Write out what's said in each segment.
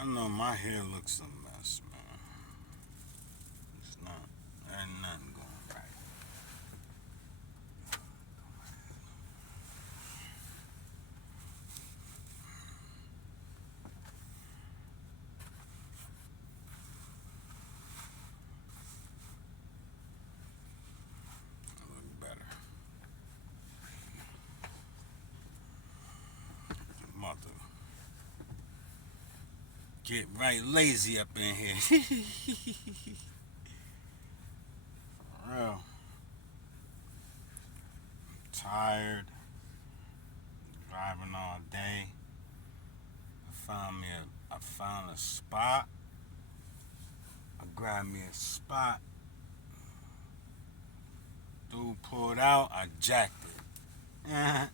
I know my hair looks a mess, man. It's not. Ain't nothing going right. I look better. Mother, get right lazy up in here. For real. Tired. Driving all day. I found a spot. I grabbed me a spot. Dude pulled out. I jacked it. You know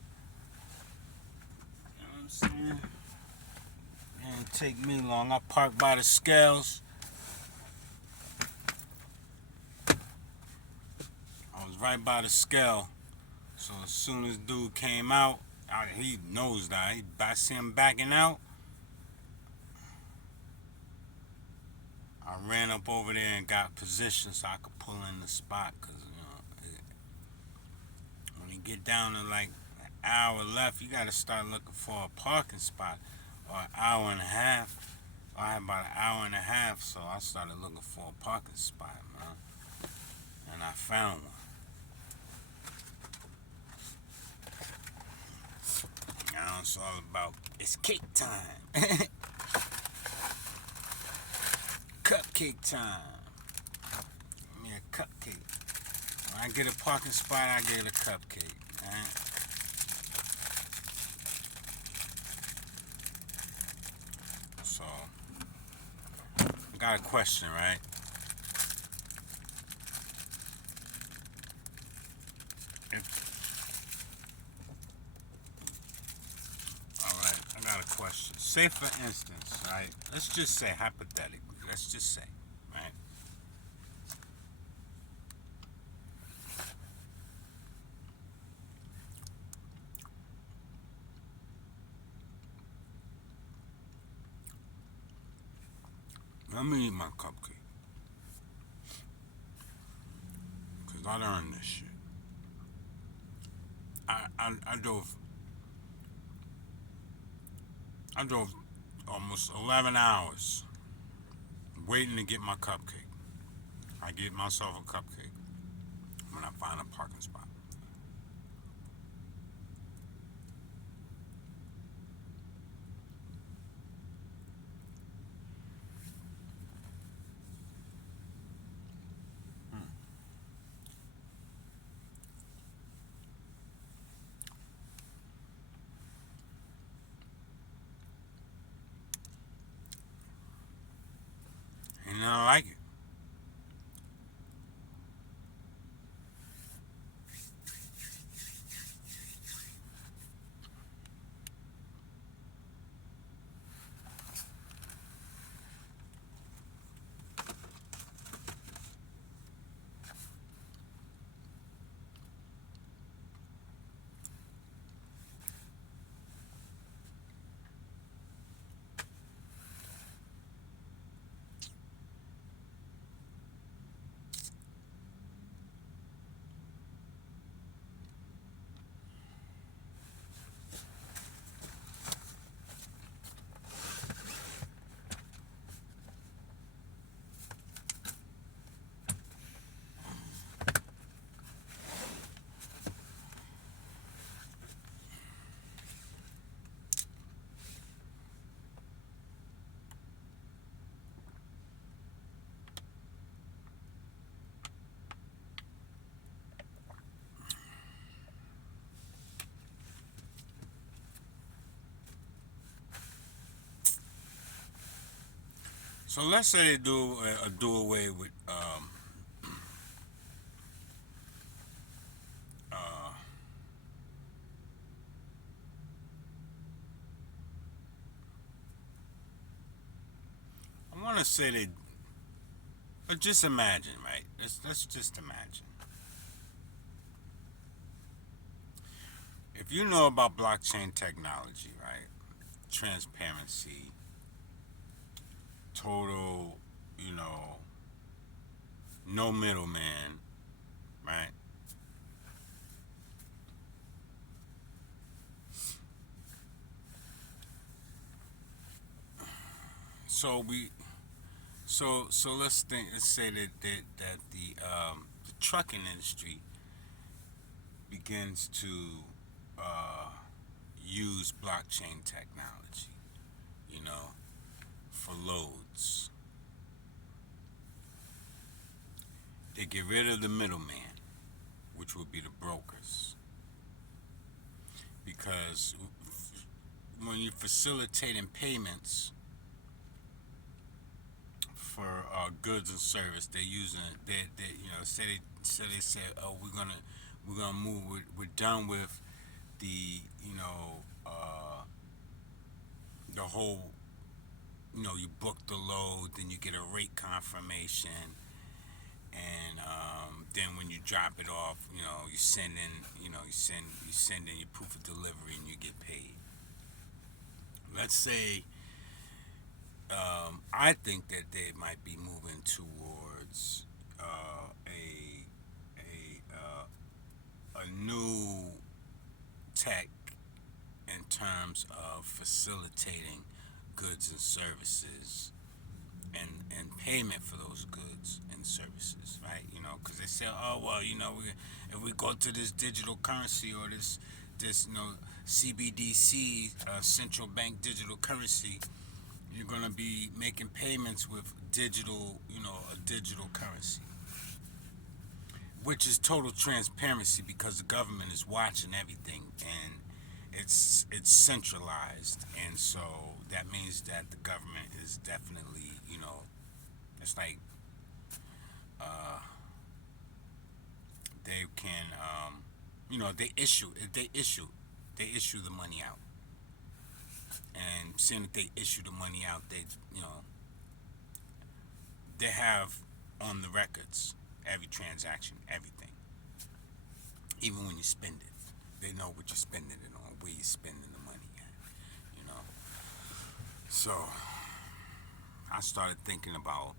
what I'm saying? It didn't take me long. I parked by the scales. I was right by the scale. So as soon as dude came out, he knows that. I see him backing out. I ran up over there and got position so I could pull in the spot. Cause when you get down to like an hour left, you gotta start looking for a parking spot, or an hour and a half. I had about an hour and a half, so I started looking for a parking spot, man. And I found one. Now it's all about it's cake time. Cupcake time. Give me a cupcake. When I get a parking spot, I get a cupcake. Right? So, I got a question, right? If, all right, I got a question. Say for instance, right? Let's just say hypothetically. Let's just say, right? Let me eat my cupcake, cause I earned this shit. I drove. I drove almost 11 hours waiting to get my cupcake. I get myself a cupcake when I find a parking spot. Hmm. And I like it. So let's say they do away with uh, I want to say they, but just imagine, right? Let's just imagine. If you know about blockchain technology, right? Transparency, total, you know, no middleman, right? So we, let's think. Let's say that the trucking industry begins to uh, use blockchain technology, you know, for loads. They get rid of the middleman, which would be the brokers, because when you're facilitating payments for goods and service, they're using they you know they say, oh, we're gonna move, we're done with the, you know, the whole, you know, you book the load, then you get a rate confirmation, and then when you drop it off, you know, you send in, you send in your proof of delivery, and you get paid. Let's say, I think that they might be moving towards a new tech in terms of facilitating goods and services, and payment for those goods and services, right? You know, because they say, oh well, you know, if we go to this digital currency, or this you know, CBDC, central bank digital currency, you're gonna be making payments with digital, you know, a digital currency, which is total transparency because the government is watching everything, and it's centralized, and so that means that the government is definitely, you know, it's like, uh, they can, you know, they issue the money out, and seeing that they issue the money out, they, you know, they have on the records every transaction, everything, even when you spend it, they know what you're spending it on, where you're spending the money at, you know. So I started thinking about,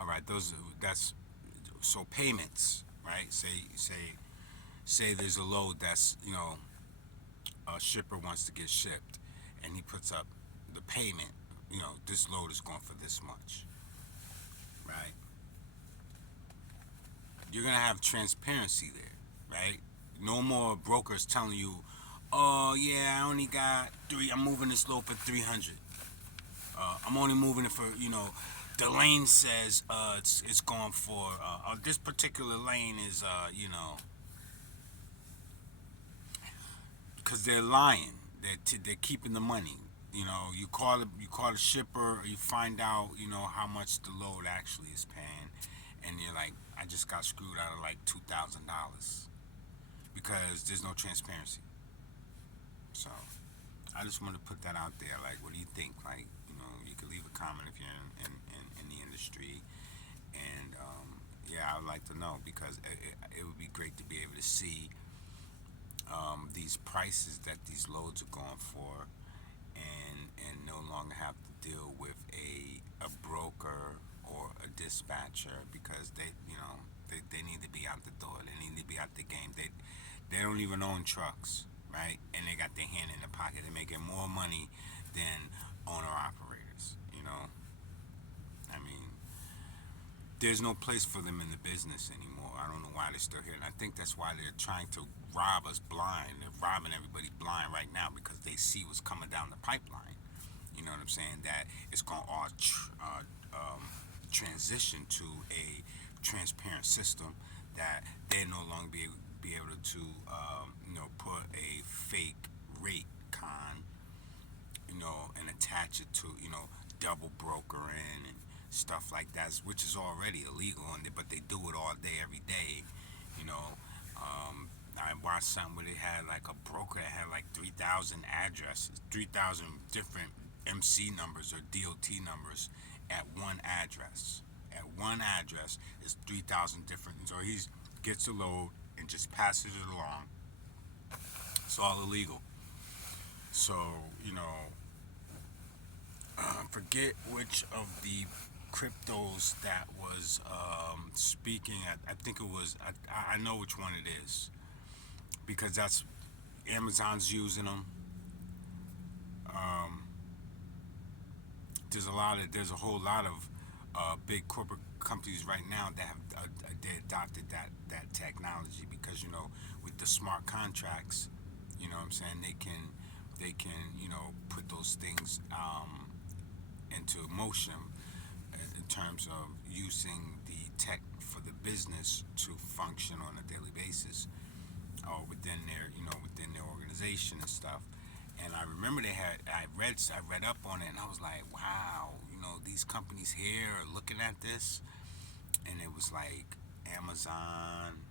all right, that's so payments, right? Say there's a load that's, you know, a shipper wants to get shipped, and he puts up the payment. You know, this load is going for this much, right? You're gonna have transparency there, right? No more brokers telling you, oh yeah, I only got three. I'm moving this load for 300. I'm only moving it for, you know, the lane says it's going for this particular lane is, you know, because they're lying. They're keeping the money. You know, you call the shipper, or you find out, you know, how much the load actually is paying, and you're like, I just got screwed out of like $2,000 because there's no transparency. So I just want to put that out there. Like, what do you think? Like, you know, you could leave a comment if you're in the industry, and yeah, I would like to know, because it would be great to be able to see these prices that these loads are going for, and no longer have to deal with a broker or a dispatcher, because they need to be out the door. They need to be out the game. They don't even own trucks, right? And they got their hand in the pocket. They're making more money than owner operators. You know, I mean, there's no place for them in the business anymore. I don't know why they're still here, and I think that's why they're trying to rob us blind. They're robbing everybody blind right now because they see what's coming down the pipeline. You know what I'm saying? That it's going to all transition to a transparent system, that they no longer be able to, you know, put a fake rate con, you know, and attach it to, you know, double brokering and stuff like that, which is already illegal, but they do it all day, every day, you know. I watched something where they had like a broker that had like 3,000 addresses, 3,000 different MC numbers or DOT numbers at one address. At one address is 3,000 different. So he gets a load and just passes it along. It's all illegal. So, you know, Forget which of the cryptos that was speaking. I think it was. I know which one it is because that's Amazon's using them. Um, there's a whole lot of big corporate companies right now that have they adopted that technology because with the smart contracts, what I'm saying, they can put those things into motion in terms of using the tech for the business to function on a daily basis or within their organization and stuff. And I remember I read up on it, and I was like, wow, these companies here are looking at this, and it was like Amazon.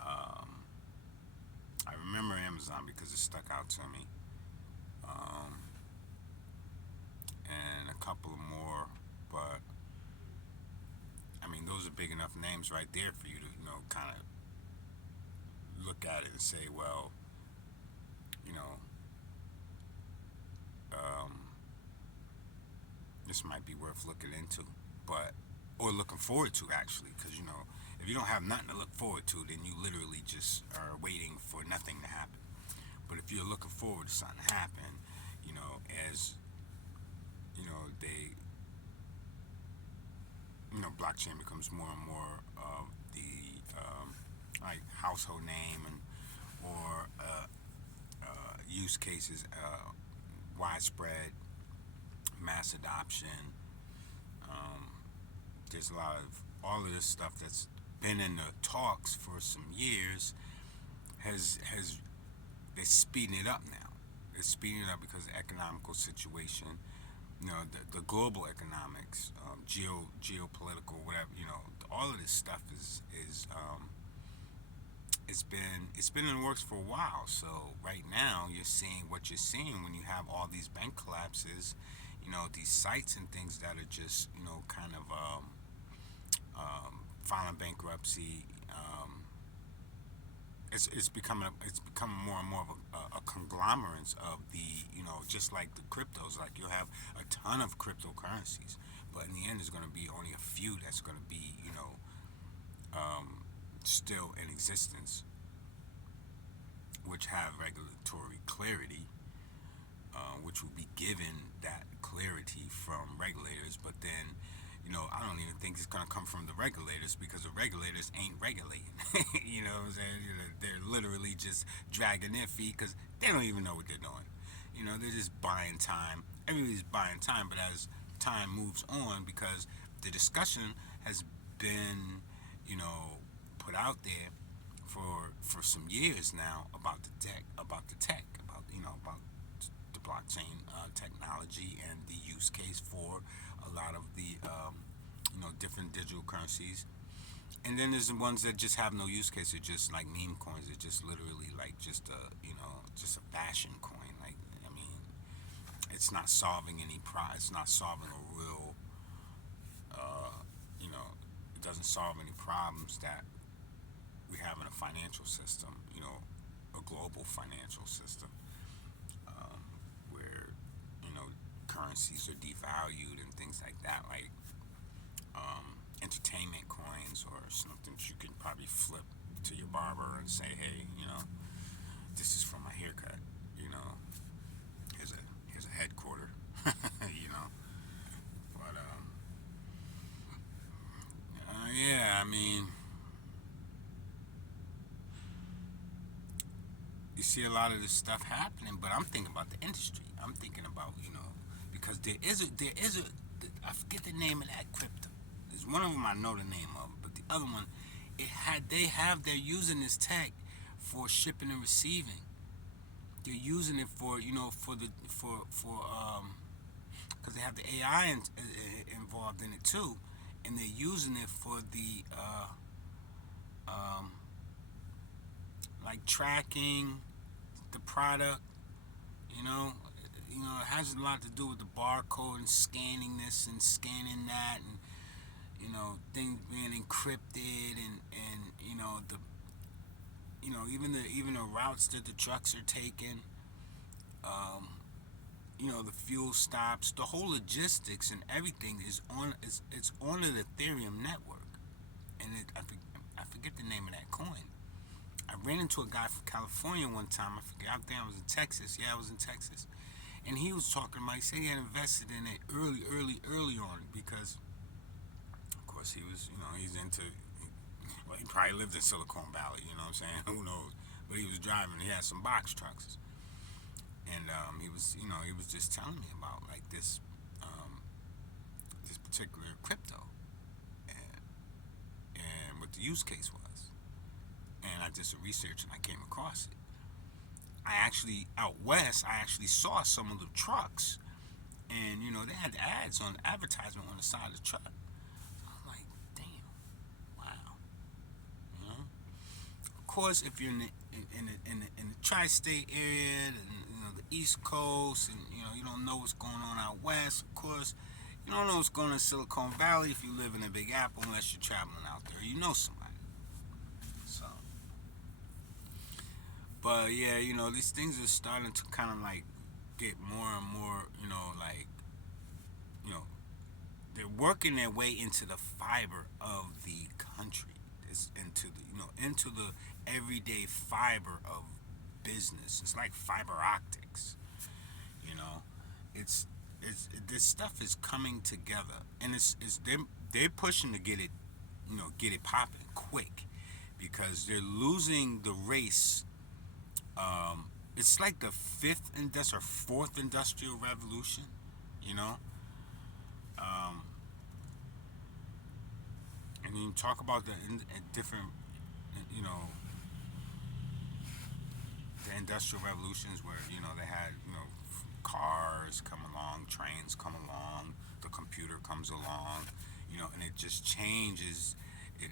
Um, I remember Amazon because it stuck out to me, um, and a couple more. But I mean, those are big enough names right there for you to kind of look at it and say, well, you know, um, this might be worth looking into, but or looking forward to actually, because if you don't have nothing to look forward to, then you literally just are waiting for nothing to happen. But if you're looking forward to something to happen, as they blockchain becomes more and more of the like household name and or use cases, widespread mass adoption. Um, there's a lot of all of this stuff that's been in the talks for some years has they're speeding it up now. They're speeding it up because of the economical situation. The global economics, geopolitical, whatever. All of this stuff is it's been in the works for a while. So right now you're seeing what you're seeing when you have all these bank collapses. These sites and things that are just kind of filing bankruptcy. It's becoming more and more of a conglomerate of the just like the cryptos. Like you'll have a ton of cryptocurrencies, but in the end, there's going to be only a few that's going to be still in existence, which have regulatory clarity, which will be given that clarity from regulators. But then, I don't even think it's going to come from the regulators because the regulators ain't regulating. You know what I'm saying? They're literally just dragging their feet because they don't even know what they're doing. They're just buying time. Everybody's buying time, but as time moves on, because the discussion has been, put out there for some years now about about the blockchain technology and the use case for a lot of the different digital currencies. And then there's the ones that just have no use case. They're just like meme coins. They're just literally like just a fashion coin. Like I mean, it's not solving any It's not solving a real uh, you know it doesn't solve any problems that we have in a financial system. A global financial system, um, where currencies are devalued and things like that, like entertainment coins or something that you can probably flip to your barber and say, hey, this is for my haircut. You know, here's a headquarter. you know, but yeah, I mean, you see a lot of this stuff happening, but I'm thinking about the industry. I'm thinking about because there is a I forget the name of that crypto. There's one of them I know the name of, but the other one, they're using this tech for shipping and receiving. They're using it for because they have the AI involved in it too, and they're using it for the um, like tracking the product. You know, it has a lot to do with the barcode and scanning this and scanning that, and things being encrypted, and the even the routes that the trucks are taking. Um, the fuel stops, the whole logistics and everything is on. It's on the Ethereum network, and I forget the name of that coin. I ran into a guy from California one time. I forget. I think I was in Texas. Yeah, I was in Texas, and he was talking about. He said he had invested in it early on because, of course, he was. He's into. Well, he probably lived in Silicon Valley. You know what I'm saying? Who knows? But he was driving. He had some box trucks, and he was just telling me about like this particular crypto, and what the use case was. And I did some research and I came across it. I actually out west, I actually saw some of the trucks, and they had ads on advertisement on the side of the truck. So I'm like, damn, wow. You know, of course, if you're in the tri-state area and the East Coast, and you don't know what's going on out west, of course. You don't know what's going on in Silicon Valley if you live in the Big Apple unless you're traveling out there. You know somebody. So, but yeah, these things are starting to kind of like get more and more, like, you know, they're working their way into the fiber of the country. It's into into the everyday fiber of business. It's like fiber optics. You know, it's this stuff is coming together, and it's they're pushing to get it, get it popping quick, because they're losing the race. It's like the fourth industrial revolution. You know, um, and you talk about the different, you know, the industrial revolutions where they had cars come along, trains come along, the computer comes along, and it just changes it.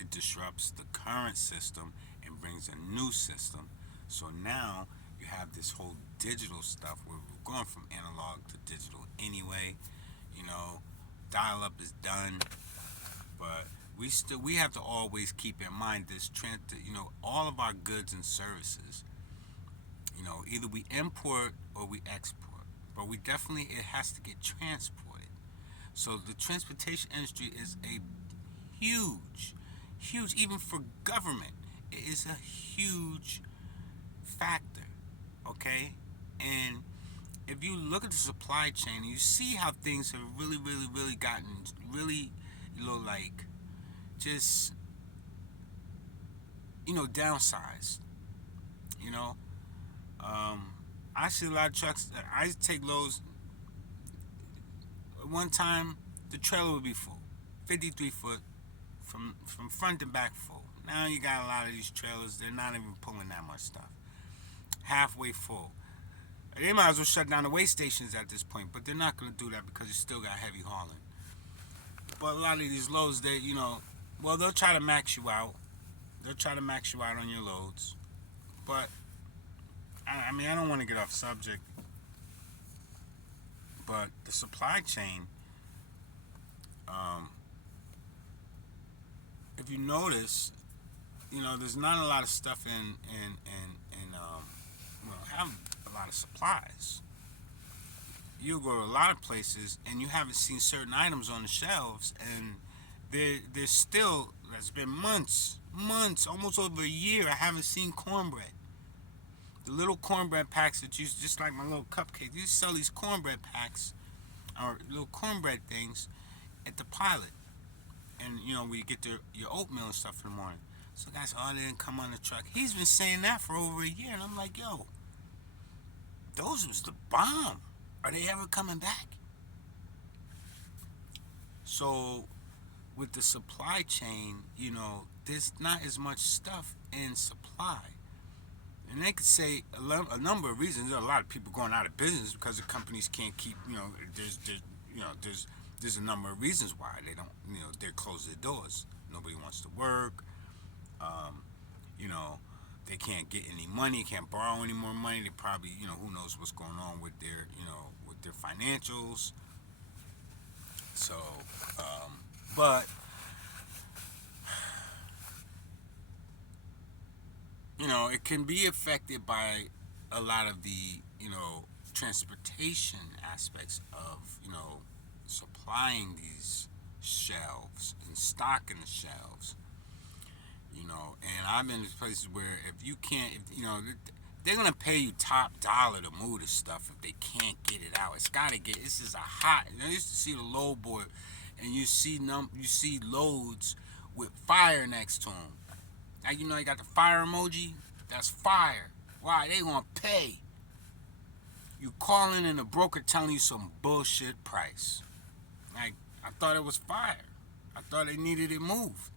It disrupts the current system and brings a new system. So now you have this whole digital stuff where we're going from analog to digital anyway. You know, dial up is done, but we have to always keep in mind this trend. All of our goods and services. Either we import or we export, but we definitely it has to get transported. So the transportation industry is a huge, huge, even for government, it is a huge factor. Okay, and if you look at the supply chain, you see how things have really, really, really gotten really, like just downsized. You know, I see a lot of trucks. I take loads. At one time, the trailer would be full, 53 foot from front to back full. Now you got a lot of these trailers. They're not even pulling that much stuff. Halfway full. They might as well shut down the way stations at this point, but they're not going to do that because you still got heavy hauling. But a lot of these loads, they'll try to max you out. They'll try to max you out on your loads. But, I mean, I don't want to get off subject, but the supply chain, if you notice, there's not a lot of stuff have a lot of supplies. You go to a lot of places and you haven't seen certain items on the shelves, and there's still, that's been months, almost over a year, I haven't seen cornbread. The little cornbread packs that just like my little cupcakes, you sell these cornbread packs or little cornbread things at the Pilot, and where you get your oatmeal and stuff in the morning. So guys, they didn't come on the truck. He's been saying that for over a year, and I'm like, yo, those was the bomb. Are they ever coming back? So with the supply chain, there's not as much stuff in supply. And they could say a number of reasons. There are a lot of people going out of business because the companies can't keep, there's a number of reasons why they don't, they're closing their doors. Nobody wants to work. They can't get any money, can't borrow any more money. They probably, who knows what's going on with their, with their financials. So, but, it can be affected by a lot of the, transportation aspects of, supplying these shelves and stocking the shelves. And I've been in places where if you can't, they're gonna pay you top dollar to move the stuff if they can't get it out. It's gotta get. This is a hot. I used to see the load board, and you see loads with fire next to them. Now you got the fire emoji. That's fire. Why? They gonna pay. You calling in a broker telling you some bullshit price. Like, I thought it was fire. I thought they needed it moved.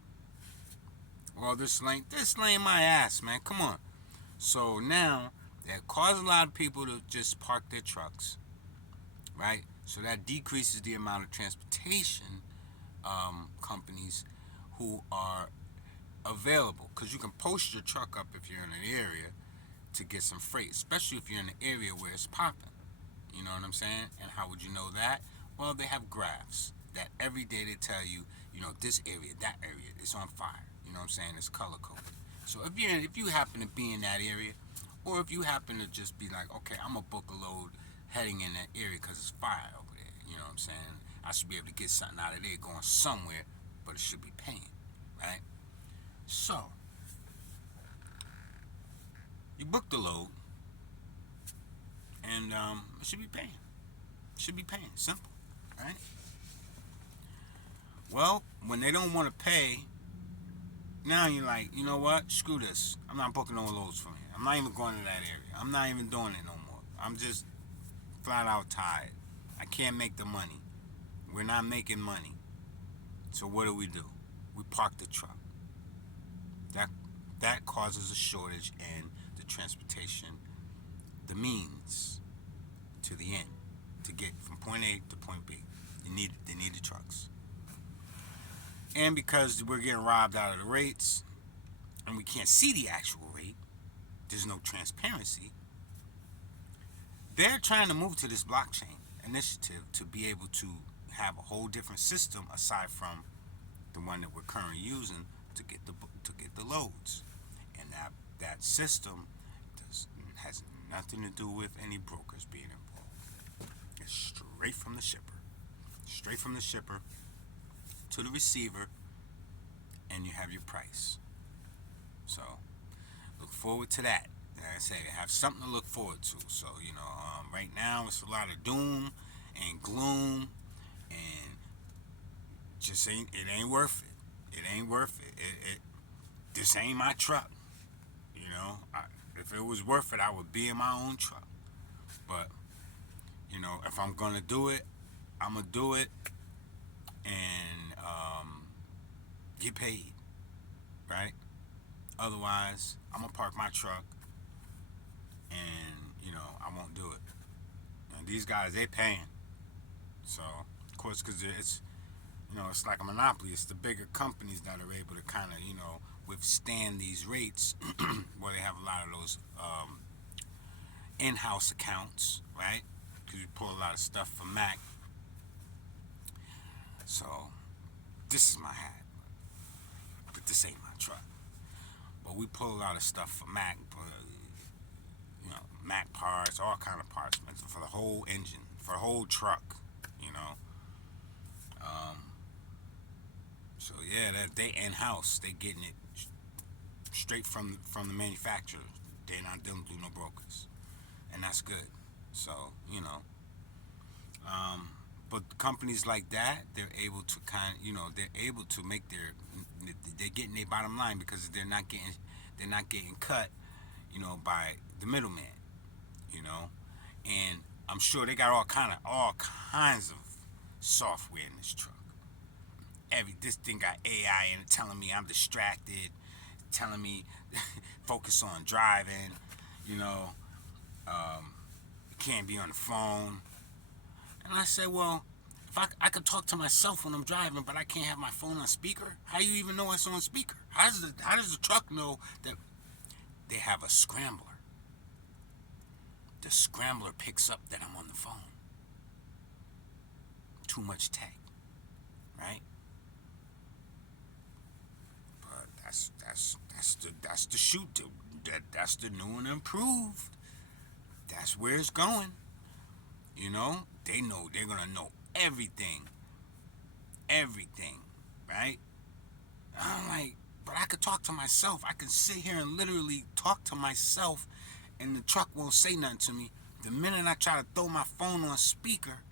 Well, this lane my ass, man. Come on. So now that caused a lot of people to just park their trucks, right? So that decreases the amount of transportation companies who are available, because you can post your truck up if you're in an area to get some freight, especially if you're in an area where it's popping. You know what I'm saying? And how would you know that? Well, they have graphs that every day they tell you, this area, that area, it's on fire. You know what I'm saying? It's color coded. So if you happen to be in that area, or if you happen to just be like, okay, I'm gonna book a load heading in that area because it's fire over there. You know what I'm saying? I should be able to get something out of there going somewhere, but it should be paying, right? So you book the load, and it should be paying. It should be paying. Simple, right? Well, when they don't want to pay, now you're like, you know what? Screw this. I'm not booking no loads from here. I'm not even going to that area. I'm not even doing it no more. I'm just flat out tired. I can't make the money. We're not making money. So what do? We park the truck. That causes a shortage in the transportation, the means to the end, to get from point A to point B. They need the trucks. And because we're getting robbed out of the rates, and we can't see the actual rate, there's no transparency. They're trying to move to this blockchain initiative to be able to have a whole different system aside from the one that we're currently using to get the loads. And that system has nothing to do with any brokers being involved. It's straight from the shipper to the receiver, and you have your price. So look forward to that. Like I say, have something to look forward to. So right now it's a lot of doom and gloom, and just ain't worth it. It ain't worth it. This ain't my truck. If it was worth it, I would be in my own truck. But if I'm gonna do it, I'm gonna do it and get paid, right? Otherwise, I'm gonna park my truck and I won't do it. And these guys, they paying. So of course, because it's like a monopoly. It's the bigger companies that are able to kind of withstand these rates, where they have a lot of those in-house accounts, right? Because we pull a lot of stuff from Mac. So this is my hat, but this ain't my truck. But we pull a lot of stuff from Mac, Mac parts, all kind of parts, man, for the whole engine, for the whole truck, So yeah, that they in-house, they getting it straight from the manufacturer. They don't do no brokers, and that's good. So but companies like that, they're able to they're able to make they're getting their bottom line because they're not getting cut, by the middleman, and I'm sure they got all kinds of software in this truck. This thing got AI in it telling me I'm distracted, telling me focus on driving, can't be on the phone. And I said, well, if I could talk to myself when I'm driving, but I can't have my phone on speaker, how do you even know it's on speaker? How does the truck know that they have a scrambler? The scrambler picks up that I'm on the phone. Too much tech, right? But that's the shoot. that's the new and improved. That's where it's going. You know, they know they're gonna know everything, everything, right? I'm like, but I could talk to myself. I can sit here and literally talk to myself, and the truck won't say nothing to me. The minute I try to throw my phone on speaker,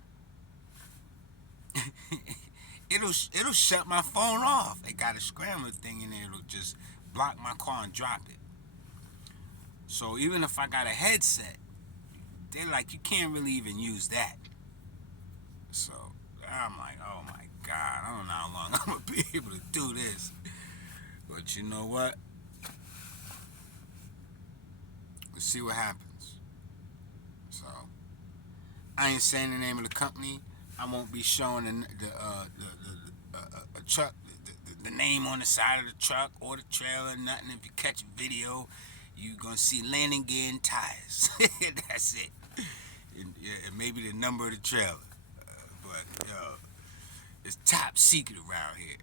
it'll shut my phone off. It got a scrambler thing in there. It'll just block my car and drop it. So even if I got a headset, they're like, you can't really even use that. So I'm like, oh my God, I don't know how long I'm gonna be able to do this. But you know what? Let's see what happens. So I ain't saying the name of the company. I won't be showing the truck, the name on the side of the truck or the trailer, nothing. If you catch a video, you gonna see landing gear and tires. That's it. And maybe the number of the trailer. But it's top secret around here.